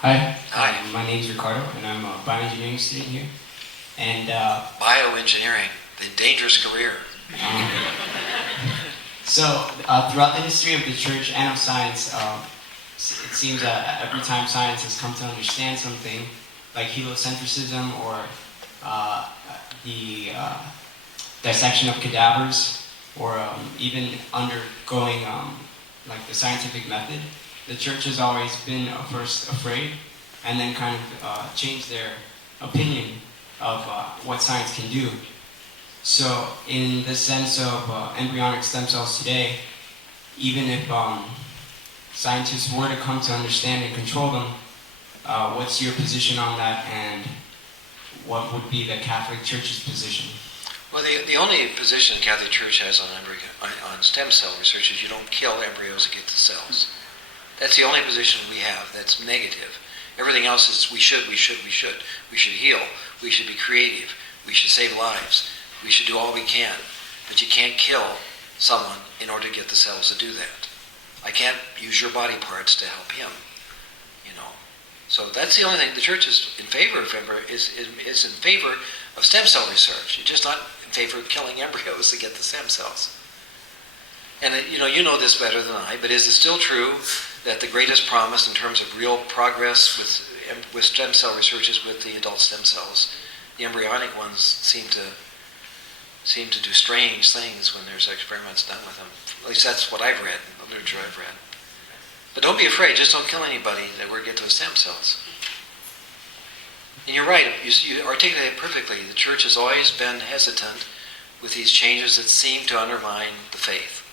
Hi. Hi. My name's Ricardo, and I'm a bioengineering student here. And Bioengineering, the dangerous career. um, throughout the history of the church and of science, it seems that every time science has come to understand something, like heliocentrism or the dissection of cadavers, or even undergoing like the scientific method, the church has always been first afraid, and then kind of changed their opinion of what science can do. So, in the sense of embryonic stem cells today, even if scientists were to come to understand and control them, what's your position on that, and what would be the Catholic Church's position? Well, the only position the Catholic Church has on stem cell research is you don't kill embryos to get the cells. That's the only position we have that's negative. Everything else is we should. We should heal. We should be creative. We should save lives. We should do all we can. But you can't kill someone in order to get the cells to do that. I can't use your body parts to help him. So that's the only thing the church is in favor of. Is in favor of stem cell research. It's just not in favor of killing embryos to get the stem cells. And you know this better than I, but is it still true that the greatest promise in terms of real progress with stem cell research is with the adult stem cells? The embryonic ones seem to do strange things when there's experiments done with them. At least that's what I've read, the literature I've read. But don't be afraid, just don't kill anybody that we're get to the stem cells. And you're right, you articulate it perfectly. The church has always been hesitant with these changes that seem to undermine the faith.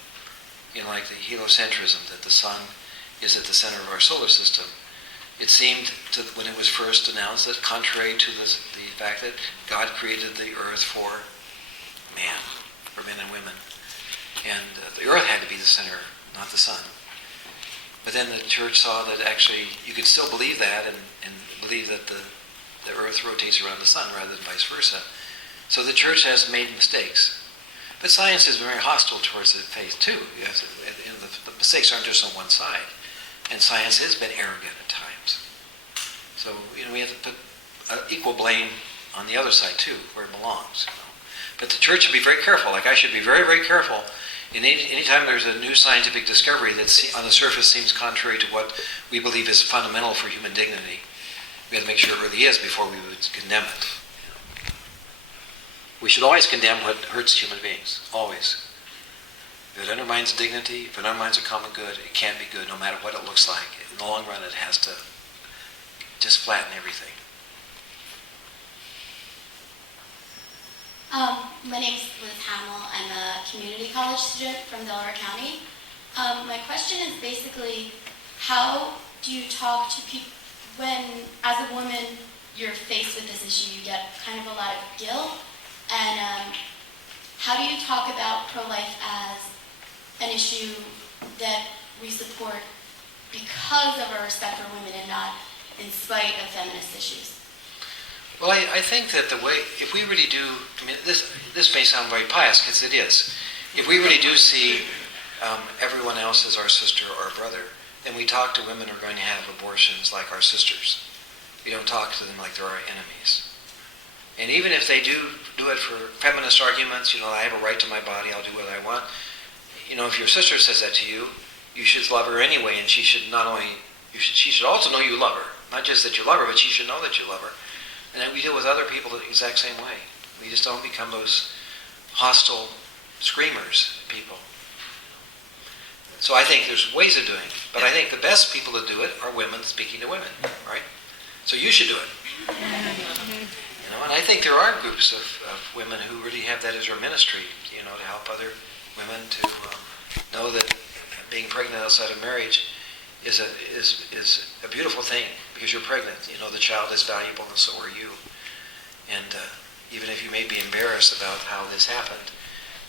Like the heliocentrism, that the sun is at the center of our solar system. It seemed, when it was first announced, that contrary to the fact that God created the earth for men and women. And the earth had to be the center, not the sun. But then the church saw that actually you could still believe that and believe that the earth rotates around the sun rather than vice versa. So the church has made mistakes. But science is very hostile towards the faith too. The mistakes aren't just on one side. And science has been arrogant at times. So we have to put equal blame on the other side too, where it belongs. But the church should be very careful. Like I should be very, very careful. Anytime there's a new scientific discovery that on the surface seems contrary to what we believe is fundamental for human dignity, we have to make sure it really is before we would condemn it. We should always condemn what hurts human beings. Always. If it undermines dignity, if it undermines a common good, it can't be good no matter what it looks like. In the long run, it has to just flatten everything. My name's Liz Hamill. I'm a community college student from Delaware County. My question is basically, how do you talk to people when, as a woman, you're faced with this issue? You get kind of a lot of guilt. And how do you talk about pro-life as an issue that we support because of our respect for women and not in spite of feminist issues? Well, I think that if we really do, this may sound very pious, because it is. If we really do see everyone else as our sister or brother, then we talk to women who are going to have abortions like our sisters. We don't talk to them like they're our enemies. And even if they do it for feminist arguments, I have a right to my body, I'll do what I want. If your sister says that to you, you should love her anyway, and she should she should also know you love her. Not just that you love her, but she should know that you love her. And then we deal with other people the exact same way. We just don't become those hostile screamers people. So I think there's ways of doing it. But I think the best people to do it are women speaking to women, right? So you should do it. And I think there are groups of women who really have that as their ministry, to help other women to know that being pregnant outside of marriage is a beautiful thing, because you're pregnant. The child is valuable, and so are you. And even if you may be embarrassed about how this happened,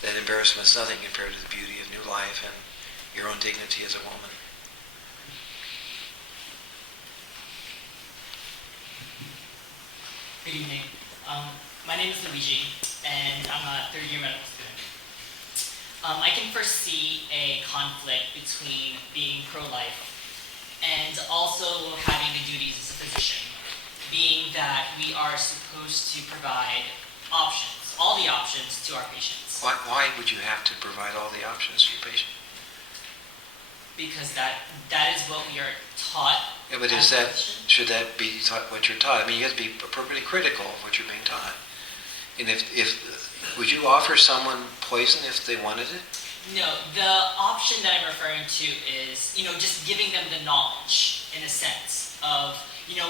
that embarrassment is nothing compared to the beauty of new life and your own dignity as a woman. Good evening. My name is Luigi, and I'm a third-year medical student. I can first see a conflict between being pro-life and also having the duties we are supposed to provide options, all the options to our patients. Why would you have to provide all the options to your patient? Because that is what we are taught. Yeah, but as should that be what you're taught? I mean, you have to be appropriately critical of what you're being taught. And if would you offer someone poison if they wanted it? No, the option that I'm referring to is, just giving them the knowledge, in a sense, of,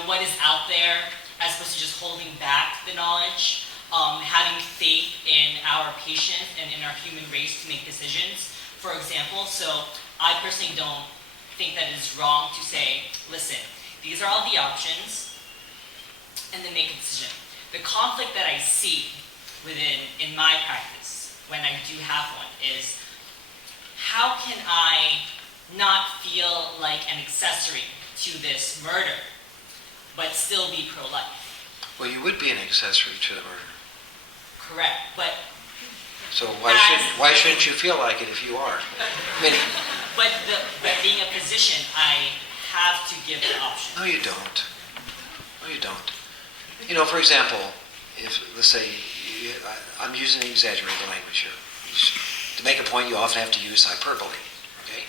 what is out there, as opposed to just holding back the knowledge, having faith in our patients and in our human race to make decisions, for example. So I personally don't think that it is wrong to say, listen, these are all the options, and then make a decision. The conflict that I see in my practice, when I do have one, is how can I not feel like an accessory to this murder, but still be pro-life? Well, you would be an accessory to the murder. Correct, but so why shouldn't you feel like it if you are? I mean, but being a physician, I have to give the option. No, you don't. No, you don't. For example, if let's say I'm using exaggerated language here. To make a point, you often have to use hyperbole. Okay.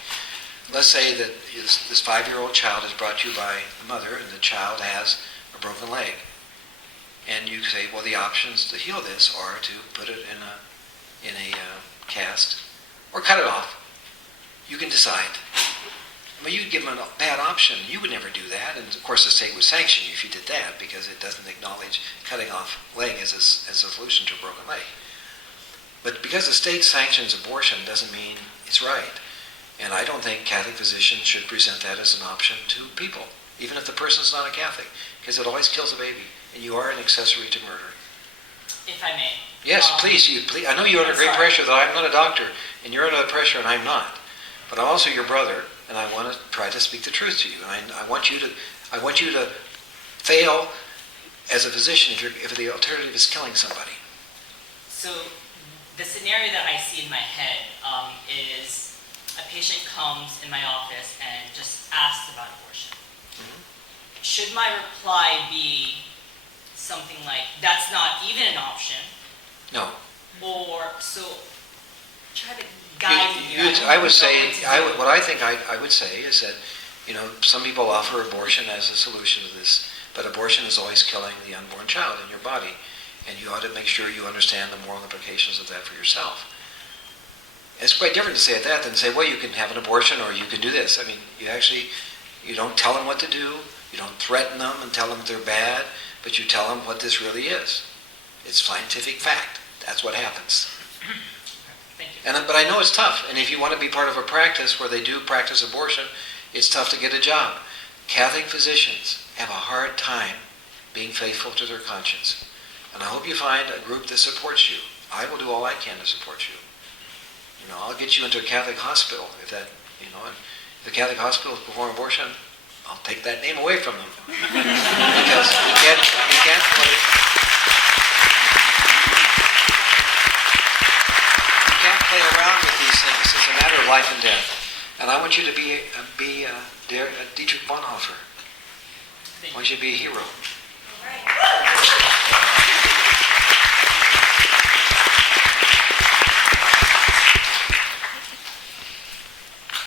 Let's say that this 5-year-old child is brought to you by the mother, and the child has a broken leg. And you say, well, the options to heal this are to put it in a cast or cut it off. You can decide. I mean, you would give them a bad option. You would never do that. And of course, the state would sanction you if you did that because it doesn't acknowledge cutting off leg as a solution to a broken leg. But because the state sanctions abortion doesn't mean it's right. And I don't think Catholic physicians should present that as an option to people, even if the person's not a Catholic, because it always kills a baby. And you are an accessory to murder. If I may. Yes, please. I know you're under great pressure, though I'm not a doctor, and you're under pressure, and I'm not. But I'm also your brother, and I want to try to speak the truth to you. And I want you to fail as a physician if the alternative is killing somebody. So the scenario that I see in my head is a patient comes in my office and just asks about abortion. Mm-hmm. Should my reply be something like, that's not even an option? No. Or, so, try to guide me. I would say, what I think I would say is that, some people offer abortion as a solution to this, but abortion is always killing the unborn child in your body, and you ought to make sure you understand the moral implications of that for yourself. It's quite different to say it that than say, well, you can have an abortion or you can do this. I mean, you don't tell them what to do, you don't threaten them and tell them they're bad, but you tell them what this really is. It's scientific fact. That's what happens. Thank you. But I know it's tough, and if you want to be part of a practice where they do practice abortion, it's tough to get a job. Catholic physicians have a hard time being faithful to their conscience. And I hope you find a group that supports you. I will do all I can to support you. I'll get you into a Catholic hospital if that, and if the Catholic hospitals perform abortion, I'll take that name away from them. Because you can't put it. You can't play around with these things. It's a matter of life and death. And I want you to be Dietrich Bonhoeffer. I want you to be a hero. All right.